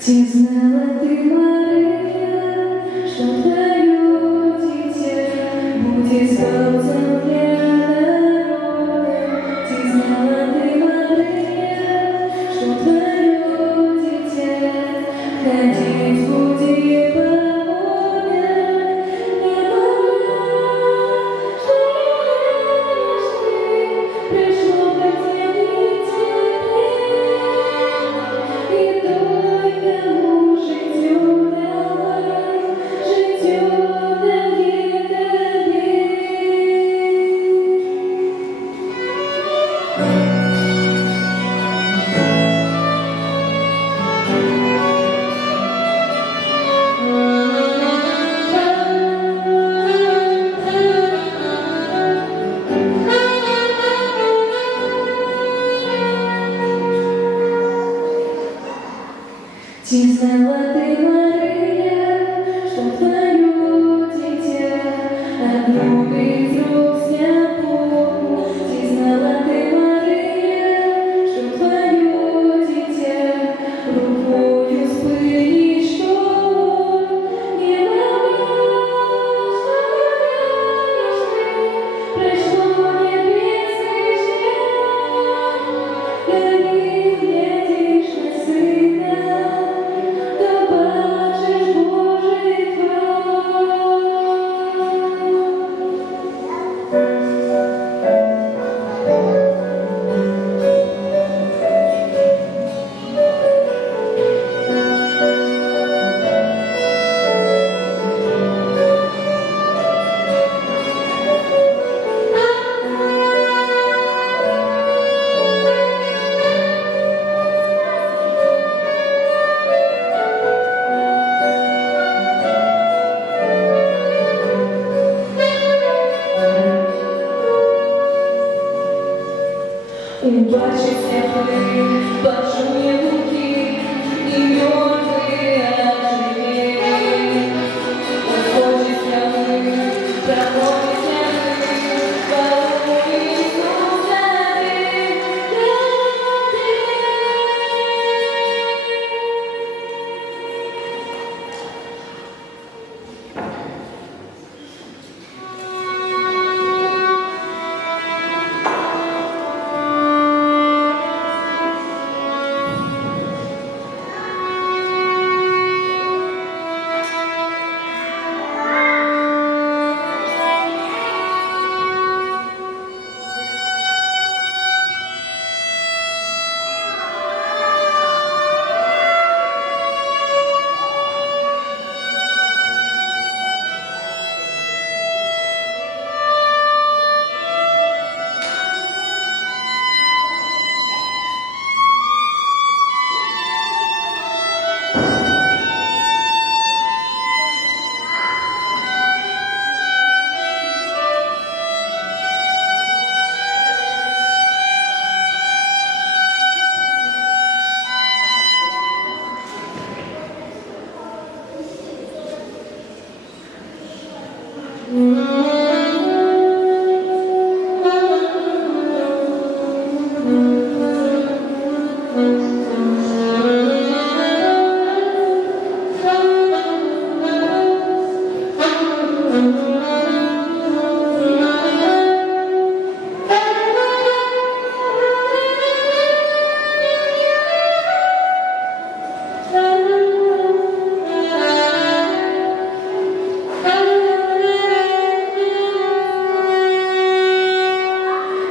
Чи знала ты, Мария, что твое дитя будет солнцем для народа? Чи знала ты, Мария, что твое дитя ходить будет по морям? Не могла, что пришли, пришло хотение теперь, и только кому житью далась, житью дали тебе. Чи знала ты, Мария, что твое дитя одну из рук снят Богу? Чи знала ты, Мария, что твое дитя рукою спынишь, что не могла, что пришло небесный ждет, и глядишь на сына, да бачиш Божий твор. Убачив слепые, башни луки, и мертвые оживели. Уходит тьмы, проходит тьмы, по улицу зари,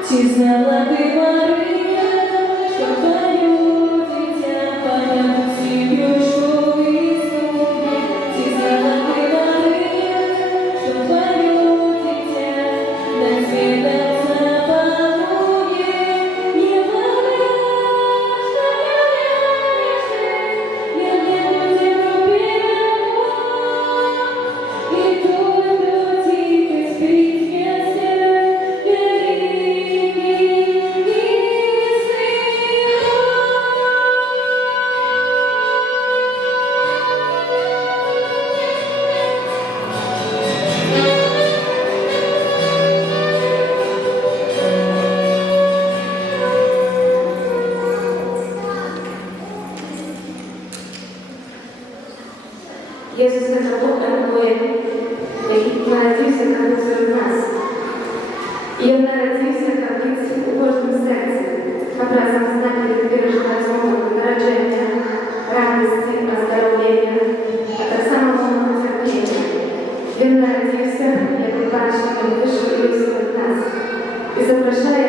Чи знала ты, Мария, что твое дитя понятно семью, что Иисус? Чи знала ты, Мария, что твое дитя прикрашає